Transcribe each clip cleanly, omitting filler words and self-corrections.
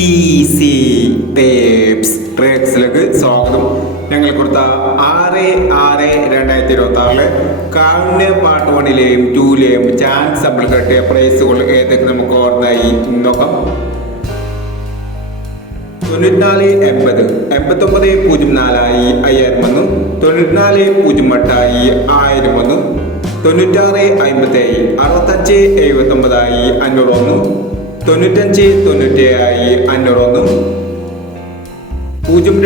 Easy tapes ട്രേക്സിലേക്ക് സ്വാഗതം. ഞങ്ങൾ കൊടുത്ത 6/6/2026 കാവ്യ പാർട്ട് 1ലെയും 2ലെയും ചാൻസ് നമ്മൾ കിട്ടിയ പ്രൈസുകൾ ഏതൊക്കെ നമുക്ക് ഓർമ്മയായി നോക്കാം. 9480 8904 5000 9408 1000 9657 6579 501 9597 501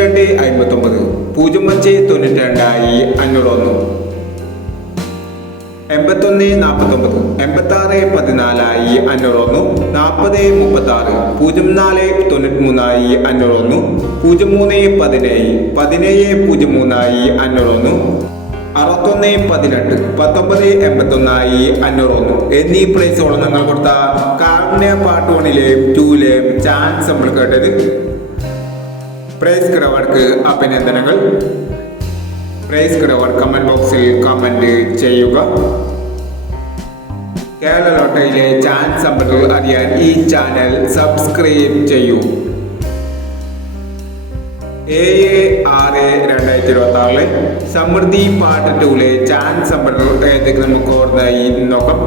0259 0592 501 8149 8614 501 4036 0493 501 0317 1703 501 6118 1981 501 എന്നീ പ്രൈസുകളും നിങ്ങൾ കൊടുത്ത കാവ്യ പാർട്ട് 1ലെയും 2ലെയും ചാൻസ് നമ്മൾ കേട്ടത്. പ്രൈസ് കിടവർക്ക് അഭിനന്ദനങ്ങൾ. പ്രൈസ് കിടവർ കമന്റ് ബോക്സിൽ കമന്റ് ചെയ്യുക. കേരള ലോട്ടറിയിലെ ചാൻസ് നമ്പറുകൾ അറിയാൻ ഈ ചാനൽ സബ്സ്ക്രൈബ് ചെയ്യൂ. 7/6/2026 സമൃദ്ധി പാർട്ട് 2ലെ ചാൻസ് നമ്പറുകൾ ഏതൊക്കെ നമുക്ക് ഓർമ്മയായി നോക്കാം.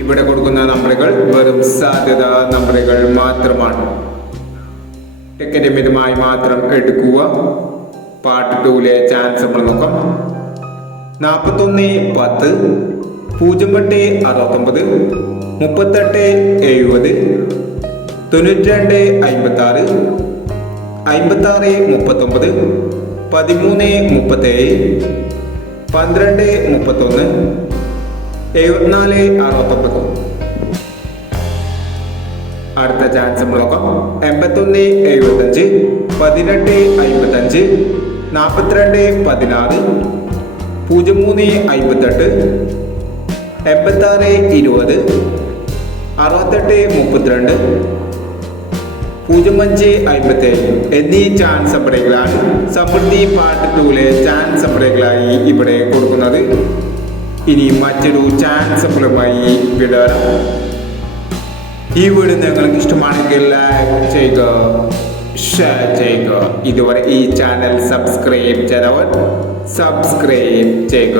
ഇവിടെ കൊടുക്കുന്ന നമ്പറുകൾ വെറും സാധ്യത നമ്പറുകൾ മാത്രമാണ്. ടിക്കറ്റ് മിതമായി മാത്രം എടുക്കുക. പാർട്ട് 2ലെ ചാൻസ് നമ്മൾ നോക്കാം. 4110 0869 3870 9256 5639 1337 1231 7469. അടുത്ത ചാൻസ് നമ്മൾ നോക്കാം. 8175 1855 4216 0358 8620 6832 0557 എന്നീ ചാൻസ് നമ്പറുകളാണ് സമൃദ്ധി പാർട്ട് 2ലെ ചാൻസ് നമ്പറുകളായി ഇവിടെ കൊടുക്കുന്നത്. ഇനി മറ്റൊരു ചാൻസ് നമ്പറുമായി വിടാം. ഈ വീഡിയോ നിങ്ങൾക്ക് ഇഷ്ടമാണെങ്കിൽ ലൈക്ക് ചെയ്യുക, ഷെയർ ചെയ്യുക. ഇതുവരെ ഈ ചാനൽ സബ്സ്ക്രൈബ് ചെയ്തവർ സബ്സ്ക്രൈബ് ചെയ്യുക.